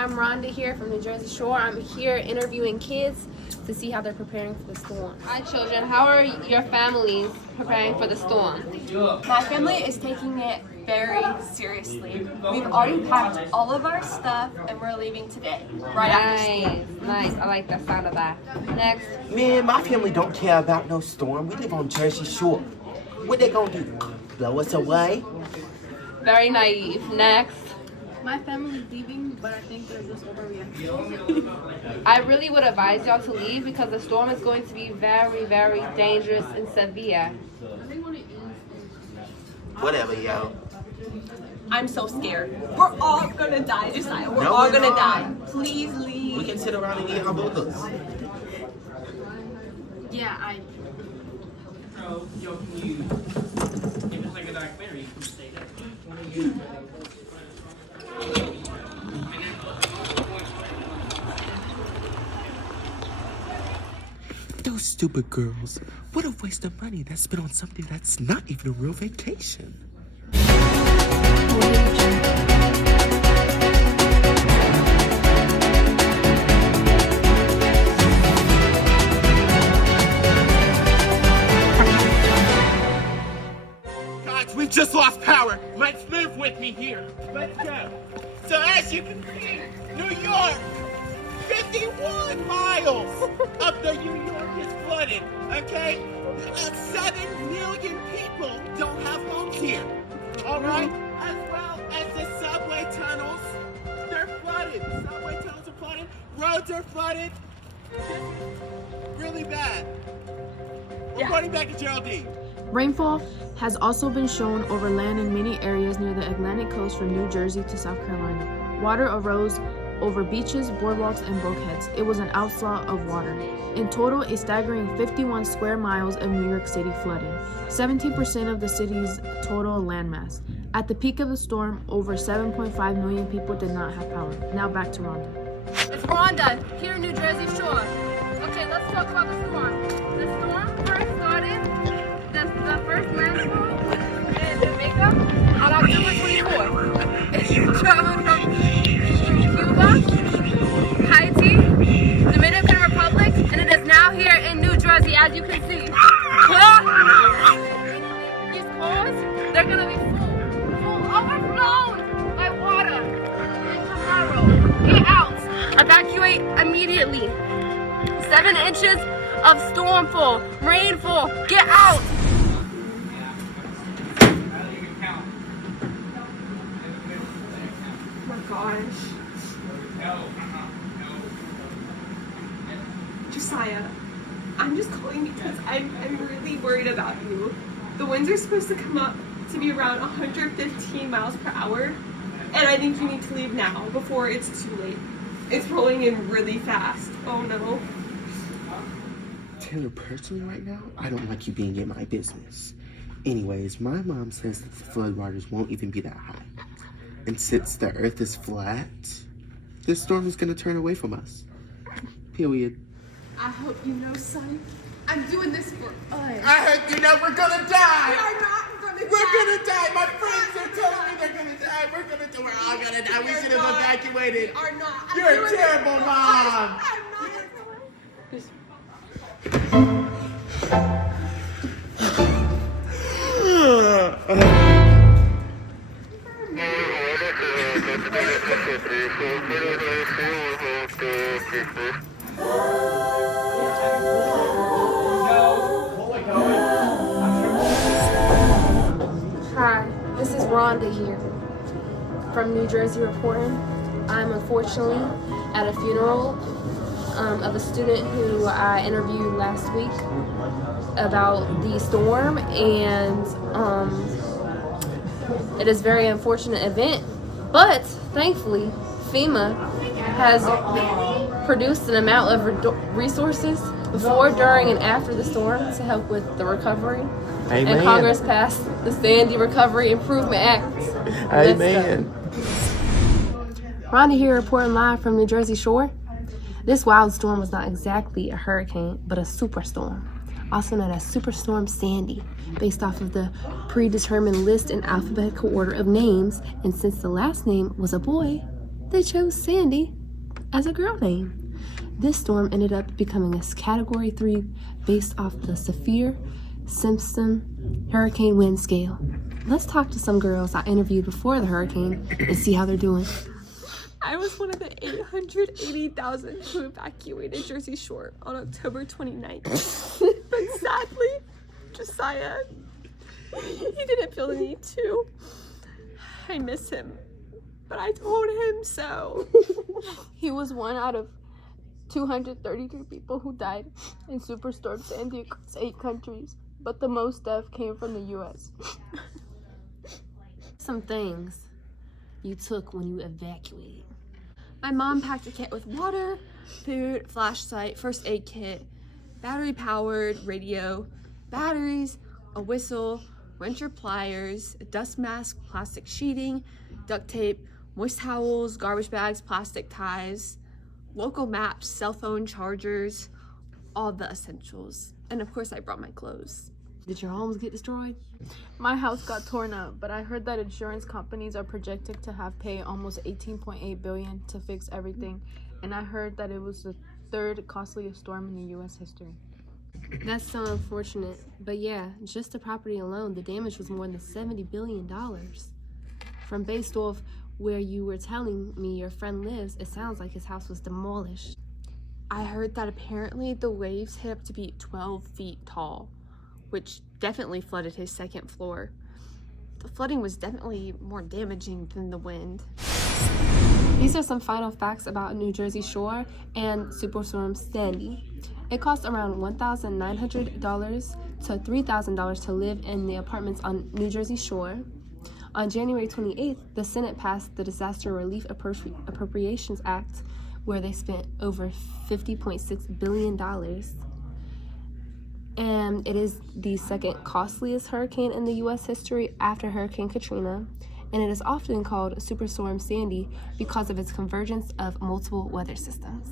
I'm Rhonda here from New Jersey Shore. I'm here interviewing kids to see how they're preparing for the storm. Hi children, how are your families preparing for the storm? My family is taking it very seriously. We've already packed all of our stuff and we're leaving today, right after school. Nice. I like the sound of that. Next. Man, my family don't care about no storm. We live on Jersey Shore. What they gonna do? Blow us away? Very naive. Next. My family's leaving, but I think they're just overreacting. I really would advise y'all to leave because the storm is going to be very, very dangerous and severe. Whatever, yo. I'm so scared. We're all gonna die, Josiah. We're all gonna die. Please leave. We can sit around and eat hamburgers. Yeah, I. Yo, can you give us like a documentary? You can say that. Those stupid girls. What a waste of money that's spent on something that's not even a real vacation. Guys, we've just lost power. Let's move with me here. Let's go. So as you can see, New York, 51 miles of the New York is flooded, okay? 7 million people don't have homes here, all right? As well as the subway tunnels, they're flooded. The subway tunnels are flooded, roads are flooded. This is really bad. Reporting back to Geraldine. Rainfall has also been shown over land in many areas near the Atlantic coast from New Jersey to South Carolina. Water arose over beaches, boardwalks, and bulkheads. It was an onslaught of water. In total, a staggering 51 square miles of New York City flooded, 17% of the city's total landmass. At the peak of the storm, over 7.5 million people did not have power. Now back to Rhonda. It's Rhonda here in New Jersey Shore. Okay, let's talk about the storm. The storm first started, the first landfall in Jamaica on October 24th. It traveled from Cuba, Haiti, Dominican Republic, and it is now here in New Jersey, as you can see. These cars, they're gonna be full, overflown by water. And tomorrow, get out, evacuate immediately. 7 inches of stormfall, rainfall, get out. Oh my gosh. Josiah, I'm just calling because I'm really worried about you. The winds are supposed to come up to be around 115 miles per hour, and I think you need to leave now before it's too late. It's rolling in really fast. Oh no. Taylor, personally right now, I don't like you being in my business. Anyways, my mom says that the floodwaters won't even be that high. And since the earth is flat, this storm is gonna turn away from us. Period. I hope you know, son. I'm doing this for us. I heard you know we're gonna die. We are not gonna die. We're gonna die. My friends are telling me they're gonna die. We're all gonna die. We should have evacuated. We are not. You're a terrible mom. I'm not. Hi, this is Rhonda here from New Jersey reporting. I'm unfortunately at a funeral of a student who I interviewed last week about the storm, and it is a very unfortunate event, but thankfully FEMA has produced an amount of resources before, during, and after the storm to help with the recovery. Amen. And Congress passed the Sandy Recovery Improvement Act. Amen. Rhonda here reporting live from New Jersey Shore. This wild storm was not exactly a hurricane, but a superstorm, also known as Superstorm Sandy, based off of the predetermined list in alphabetical order of names, and since the last name was a boy, they chose Sandy as a girl name. This storm ended up becoming a Category 3 based off the Saffir-Simpson hurricane wind scale. Let's talk to some girls I interviewed before the hurricane and see how they're doing. I was one of the 880,000 who evacuated Jersey Shore on October 29th. But sadly, Josiah, he didn't feel the need to. I miss him, but I told him so. He was one out of 233 people who died in Superstorm Sandy across 8 countries, but the most death came from the U.S. Some things you took when you evacuated. My mom packed a kit with water, food, flashlight, first aid kit, battery-powered radio, batteries, a whistle, wrencher pliers, a dust mask, plastic sheeting, duct tape, moist towels, garbage bags, plastic ties, local maps, cell phone chargers, all the essentials. And of course I brought my clothes. Did your homes get destroyed? My house got torn up, but I heard that insurance companies are projected to have paid almost $18.8 billion to fix everything, and I heard that it was the 3rd costliest storm in the U.S. history. That's so unfortunate. But yeah, just the property alone, the damage was more than $70 billion. From based off where you were telling me your friend lives, it sounds like his house was demolished. I heard that apparently the waves hit up to be 12 feet tall, which definitely flooded his 2nd floor. The flooding was definitely more damaging than the wind. These are some final facts about New Jersey Shore and Superstorm Sandy. It cost around $1,900 to $3,000 to live in the apartments on New Jersey Shore. On January 28th, the Senate passed the Disaster Relief Appropriations Act, where they spent over $50.6 billion. And it is the 2nd costliest hurricane in the U.S. history after Hurricane Katrina, and it is often called Superstorm Sandy because of its convergence of multiple weather systems.